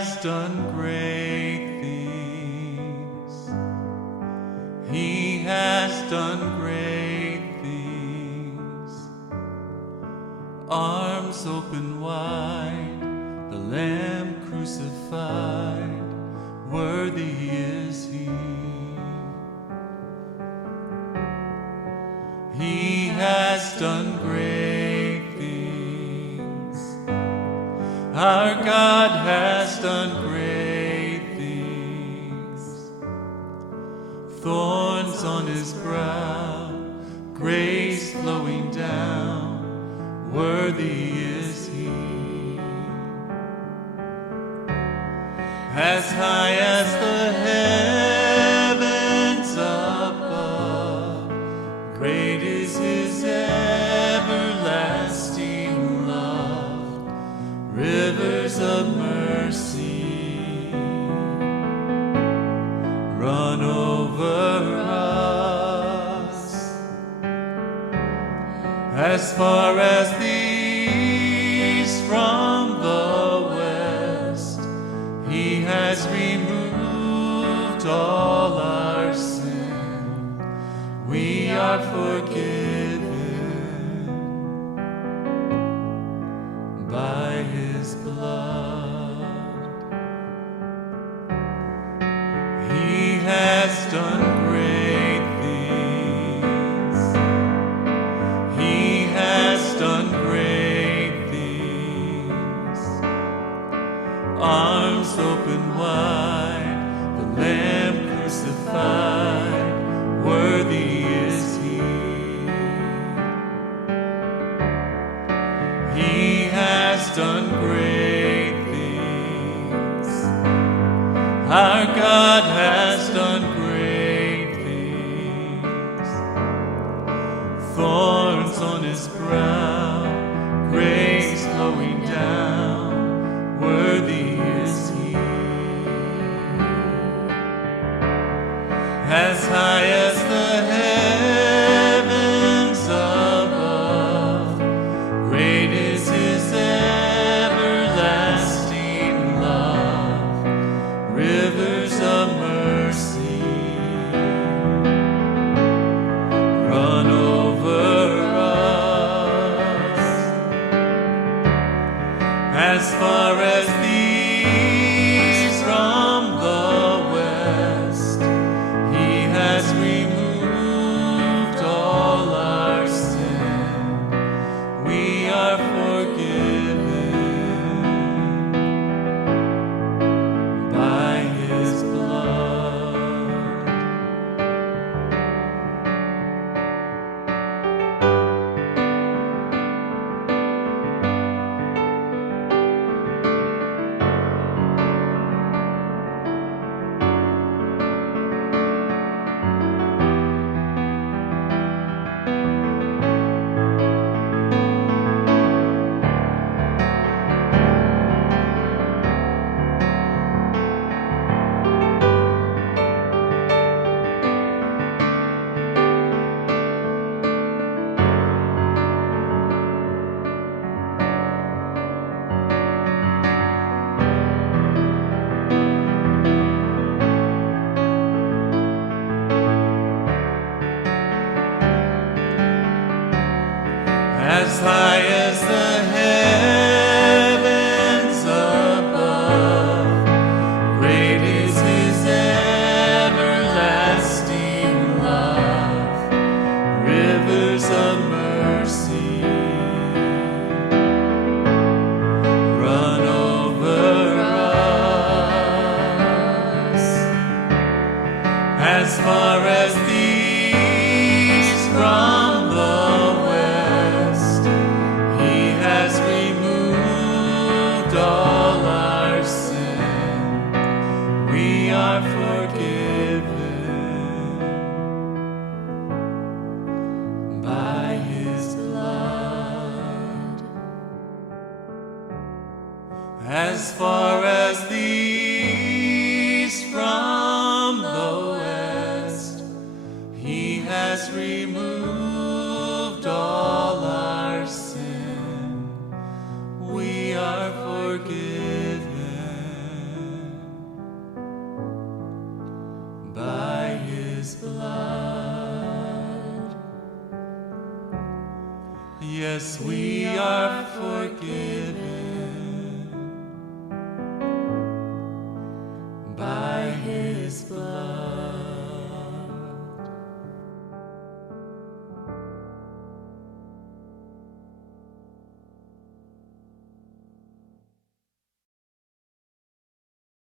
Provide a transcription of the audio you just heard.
has done great things. He has done great things. Arms open wide, the Lamb crucified, worthy is He. He has done great things. Our God has done great things. Thorns on His brow, grace flowing down, worthy is He. As high as the heavens above, great is His everlasting love. Rivers of mercy run over us. As far as the east from the west, He has removed all our sin. We are forgiven by His blood. He has done great things. He has done great things. Arms open wide, the Lamb crucified, worthy is He. He has done great things. Our God has done great things. Thorns on His brow, grace flowing down, worthy is He. As high as the heavens above, great is His everlasting love. Rivers of mercy run over us. As far as the east from the west, He has removed all our sin. We are forgiven by His blood. As high as the heavens above, great is His everlasting love. Rivers of mercy run over us. As far as the east from the west, He has removed all our sin. We are forgiven by His blood. As far as the east from the west, He has removed all our sin. We are forgiven Yes, we are forgiven.